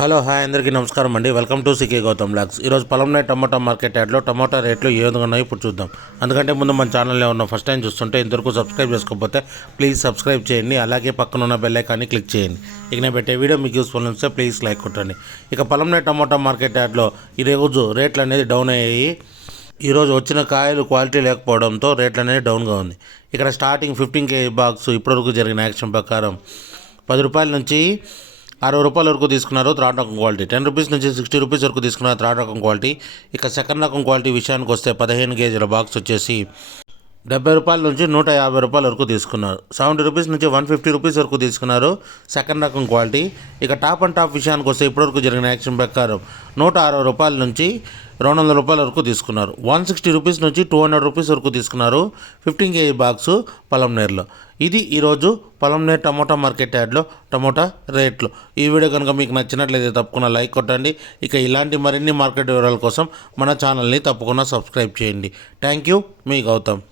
Hello hi అందరికీ నమస్కారం అండి. Welcome to C K Gautam blogs. ఈరోజు పొలంనే టమాటా మార్కెట్ యార్డ్లో టమాటా రేట్లు ఏ విధంగా ఉన్నాయో ఇప్పుడు చూద్దాం. అందుకంటే ముందు మన ఛానల్లో ఉన్న ఫస్ట్ టైం చూస్తుంటే ఇంతవరకు సబ్స్క్రైబ్ చేసుకోకపోతే ప్లీజ్ సబ్స్క్రైబ్ చేయండి. అలాగే పక్కన ఉన్న బెల్ ఐకాన్ని క్లిక్ చేయండి. ఇక నేను పెట్టే వీడియో మీకు యూస్ఫుల్ అనిపిస్తే ప్లీజ్ లైక్ కొట్టండి. ఇక పొలంనే టమాటా మార్కెట్ యార్డ్లో ఈరోజు రేట్లు అనేది డౌన్ అయ్యాయి. ఈరోజు వచ్చిన కాయలు క్వాలిటీ లేకపోవడంతో రేట్లు అనేది డౌన్గా ఉంది. ఇక్కడ స్టార్టింగ్ 15 kg బాక్స్ ఇప్పటివరకు జరిగిన యాక్షన్ ప్రకారం 10 రూపాయల నుంచి 60 రూపాయల వరకు తీసుకున్నారు థర్డ్ రకం క్వాలిటీ. 10 రూపీస్ నుంచి 60 రూపీస్ వరకు తీసుకున్నారు థర్డ్ రకం క్వాలిటీ. ఇక సెకండ్ రకం క్వాలిటీ విషయానికి వస్తే 15 kgల బాక్స్ వచ్చేసి 70 రూపాయల నుంచి 150 రూపాయల వరకు తీసుకున్నారు. 70 రూపీస్ నుంచి 150 రూపీస్ వరకు తీసుకున్నారు సెకండ్ రకం క్వాలిటీ. ఇక టాప్ అండ్ టాప్ విషయానికి వస్తే ఇప్పటివరకు జరిగిన యాక్షన్ ప్రకారం 160 రూపాయల నుంచి 200 రూపాయల వరకు తీసుకున్నారు. 160 రూపీస్ నుంచి 200 రూపీస్ వరకు తీసుకున్నారు 15 kg బాక్సు పొలంనేరులో. ఇది ఈరోజు పొలంనేరు టమోటా మార్కెట్ యార్డ్లో టమోటా రేట్లు. ఈ వీడియో కనుక మీకు నచ్చినట్లయితే తప్పకుండా లైక్ కొట్టండి. ఇక ఇలాంటి మరిన్ని మార్కెట్ వివరాల కోసం మన ఛానల్ని తప్పకుండా సబ్స్క్రైబ్ చేయండి. థ్యాంక్ యూ, మీ గౌతమ్.